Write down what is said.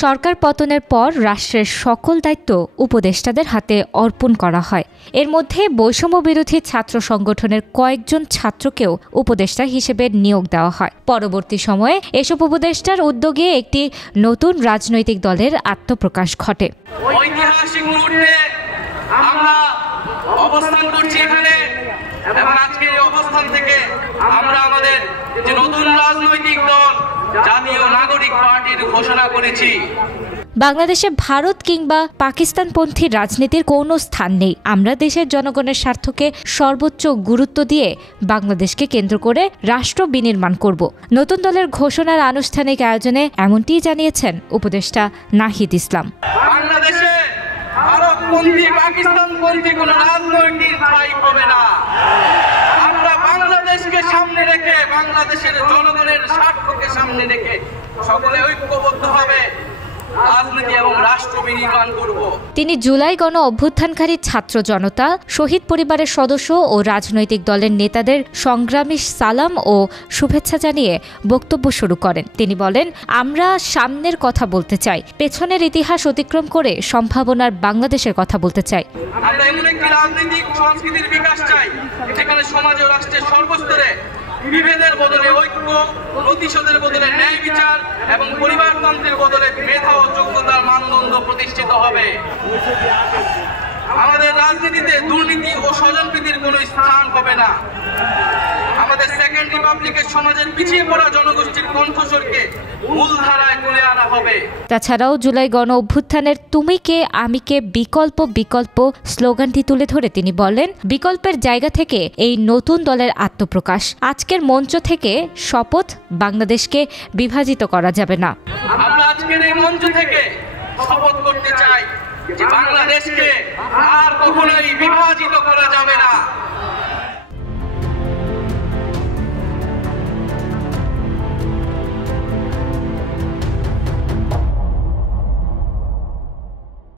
সরকার পতনের পর রাষ্ট্রের সকল দায়িত্ব উপদেষ্টাদের হাতে অর্পণ করা হয়। এর মধ্যে বৈষম্য বিরোধী ছাত্র সংগঠনের কয়েকজন ছাত্রকেও উপদেষ্টা হিসেবে নিয়োগ দেওয়া হয়। পরবর্তী সময়ে এসব উপদেষ্টার উদ্যোগে একটি নতুন রাজনৈতিক দলের আত্মপ্রকাশ ঘটে। ঐতিহাসিক মুহূর্তে আমরা অবস্থান করছি এখানে, এবং আজকের এই অবস্থান থেকে আমরা আমাদের যে নতুন রাজনৈতিক দল জাতীয় নাগরিক পার্টির ঘোষণা করেছি। বাংলাদেশে ভারত কিংবা পাকিস্তানপন্থী রাজনীতির কোনো স্থান নেই। আমরা দেশের জনগণের স্বার্থকে সর্বোচ্চ গুরুত্ব দিয়ে বাংলাদেশকে কেন্দ্র করে রাষ্ট্র বিনির্মাণ করব। নতুন দলের ঘোষণার আনুষ্ঠানিক আয়োজনে এমনটিই জানিয়েছেন উপদেষ্টা নাহিদ ইসলাম। বাংলাদেশে ভারতপন্থী পাকিস্তানপন্থী কোনো রাজনৈতিক ঠাঁই হবে না। আমরা বাংলাদেশকে সামনে রেখে, বাংলাদেশের জনগণের স্বার্থকে সামনে রেখে সকলে ঐক্যবদ্ধভাবে রাজনীতি এবং রাষ্ট্র বিনির্মাণ করব। তিনি জুলাই গণ অভ্যুত্থানকারী ছাত্র জনতা, শহীদ পরিবারের সদস্য ও রাজনৈতিক দলের নেতাদের সংগ্রামী সালাম ও শুভেচ্ছা জানিয়ে বক্তব্য শুরু করেন। তিনি বলেন, আমরা সামনের কথা বলতে চাই, পেছনের ইতিহাস অতিক্রম করে সম্ভাবনার বাংলাদেশের কথা বলতে চাই। আমরা এমন একটি রাজনৈতিক সংস্কৃতির বিকাশ চাই যেখানে সমাজ ও রাষ্ট্রের সর্বস্তরে বিভেদের বদলে ঐক্য, প্রতিশোধের বদলে ন্যায় বিচার এবং পরিবারতন্ত্রের বদলে মেধা ও যোগ্যতার মানদণ্ড প্রতিষ্ঠিত হবে। আমাদের রাজনীতিতে দুর্নীতি ও স্বজনপ্রীতির কোনো স্থান হবে না। আমাদের সেকেন্ড রিপাবলিকের সমাজের পিছিয়ে পড়া জনগোষ্ঠীর কণ্ঠস্বরকে মূলধারায় তুলে আনা হবে। তাছাড়াও জুলাই গণ অভ্যুত্থানের তুমি কে আমি কে বিকল্প বিকল্প স্লোগানটি তুলে ধরে তিনি বলেন, বিকল্পের জায়গা থেকে এই নতুন দলের আত্মপ্রকাশ। আজকের মঞ্চ থেকে শপথ, বাংলাদেশকে বিভাজিত করা যাবে না। আমরা আজকের এই মঞ্চ থেকে শপথ করতে চাই যে বাংলাদেশকে আর কখনোই বিভাজিত করা যাবে না।